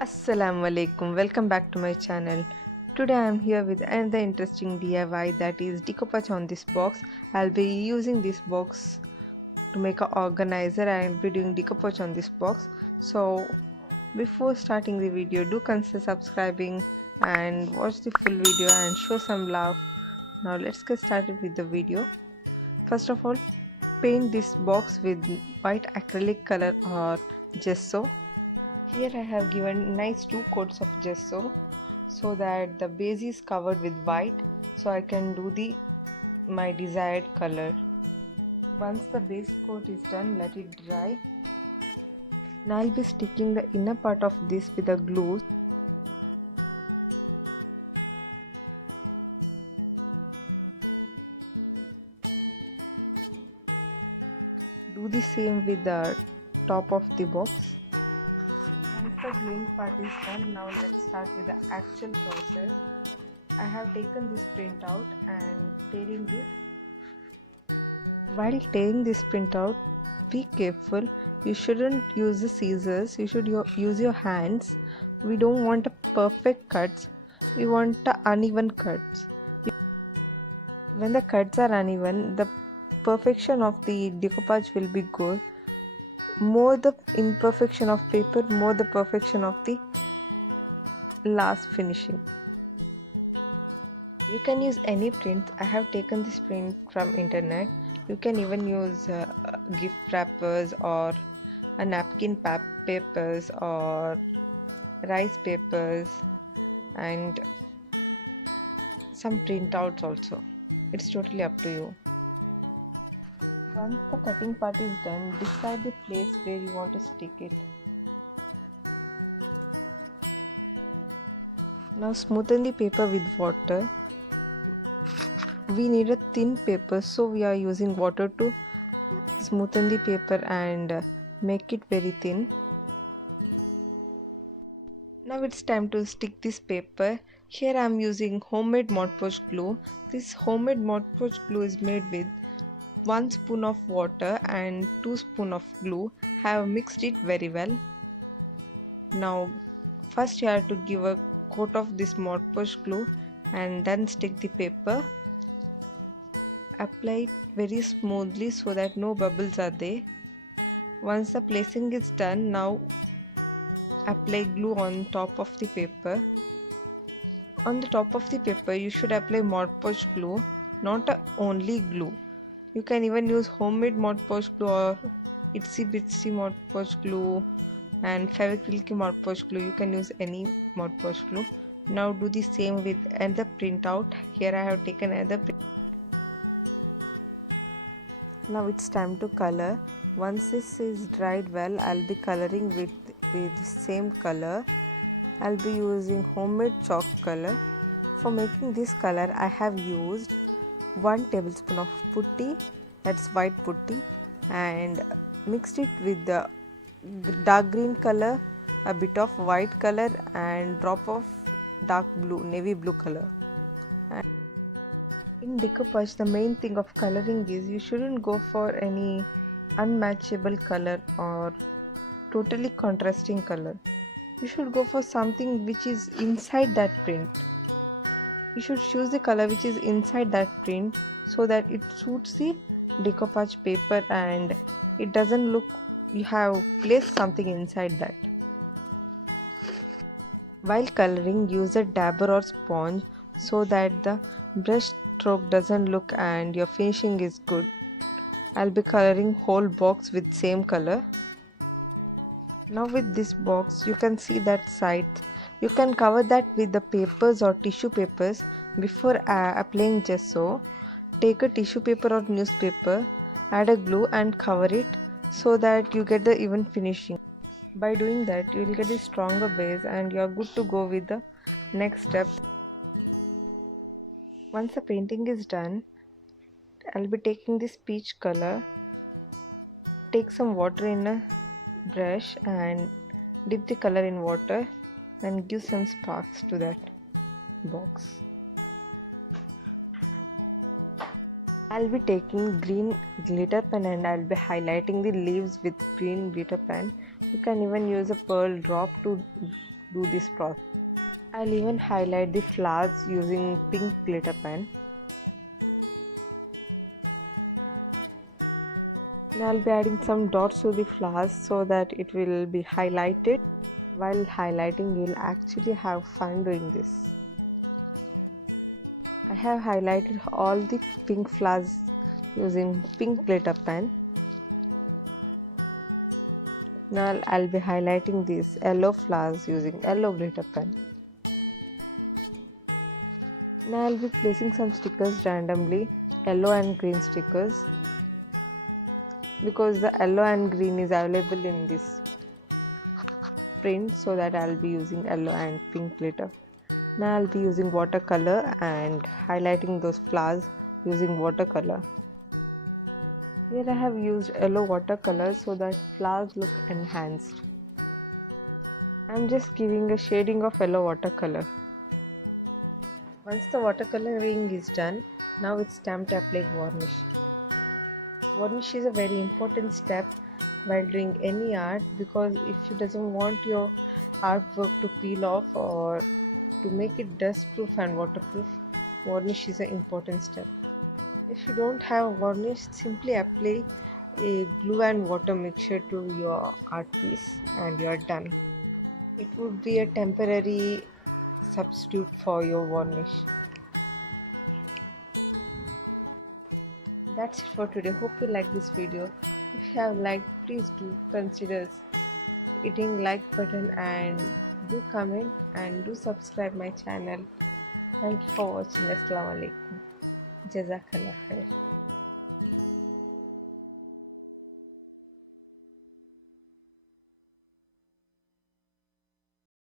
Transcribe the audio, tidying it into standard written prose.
Assalamu alaikum, welcome back to my channel. Today I am here with another interesting DIY, that is decoupage on this box. I'll be using this box to make an organizer and I'll be doing decoupage on this box. So before starting the video, do consider subscribing and watch the full video and show some love. Now let's get started with the video. First of all, paint this box with white acrylic color or gesso. Here I have given nice two coats of gesso so that the base is covered with white, so I can do the my desired color. Once the base coat is done, let it dry. Now I'll be sticking the inner part of this with a glue. Do the same with the top of the box. Once the gluing part is done, now let's start with the actual process. I have taken this printout and tearing this. While tearing this printout, be careful. You shouldn't use the scissors. You should use your hands. We don't want a perfect cuts. We want a uneven cuts. When the cuts are uneven, the perfection of the decoupage will be good. More the imperfection of paper, more the perfection of the last finishing. You can use any print. I have taken this print from internet. You can even use gift wrappers or a napkin papers or rice papers and some printouts also. It's totally up to you. Once the cutting part is done, decide the place where you want to stick it. Now smoothen the paper with water. We need a thin paper, so we are using water to smoothen the paper and make it very thin. Now it's time to stick this paper. Here I am using homemade Mod Podge glue. This homemade Mod Podge glue is made with 1 spoon of water and 2 spoon of glue. Have mixed it very well. Now first you have to give a coat of this Mod Podge glue and then stick the paper. Apply it very smoothly so that no bubbles are there. Once the placing is done, now apply glue on top of the paper. On the top of the paper you should apply Mod Podge glue, not only glue. You can even use homemade Mod Podge glue or itsy bitsy Mod Podge glue and Fevicryl Mod Podge glue. You can use any Mod Podge glue. Now do the same with another printout. Here I have taken another print. Now it's time to color. Once this is dried well, I'll be coloring with the same color. I'll be using homemade chalk color. For making this color, I have used 1 tablespoon of putty, that's white putty, and mixed it with the dark green color, a bit of white color, and drop of dark blue, navy blue color. In decoupage, the main thing of coloring is you shouldn't go for any unmatchable color or totally contrasting color. You should go for something which is inside that print. You should choose the color which is inside that print so that it suits the decoupage paper and it doesn't look you have placed something inside that. While coloring, use a dabber or sponge so that the brush stroke doesn't look and your finishing is good. I'll be coloring whole box with same color. Now with this box you can see that side. You can cover that with the papers or tissue papers. Before applying gesso, take a tissue paper or newspaper, add a glue and cover it so that you get the even finishing. By doing that you will get a stronger base and you are good to go with the next step. Once the painting is done, I'll be taking this peach color, take some water in a brush and dip the color in water and give some sparks to that box. I'll be taking green glitter pen and I'll be highlighting the leaves with green glitter pen. You can even use a pearl drop to do this process. I'll even highlight the flowers using pink glitter pen. And I'll be adding some dots to the flowers so that it will be highlighted. While highlighting, you'll actually have fun doing this. I have highlighted all the pink flowers using pink glitter pen. Now I'll be highlighting these yellow flowers using yellow glitter pen. Now I'll be placing some stickers randomly, yellow and green stickers, because the yellow and green is available in this print, so that I'll be using yellow and pink glitter. Now I'll be using watercolor and highlighting those flowers using watercolor. Here I have used yellow watercolor so that flowers look enhanced. I'm just giving a shading of yellow watercolor. Once the watercoloring is done, now it's time to apply varnish. Varnish is a very important step while doing any art, because if you doesn't want your artwork to peel off or to make it dust proof and waterproof, varnish is an important step. If you don't have varnish, simply apply a glue and water mixture to your art piece and you are done. It would be a temporary substitute for your varnish. That's it for today. Hope you like this video. If you have liked, please do consider hitting like button and do comment and do subscribe my channel. Thank you for watching. Assalamu alaikum. Jazakallah khair.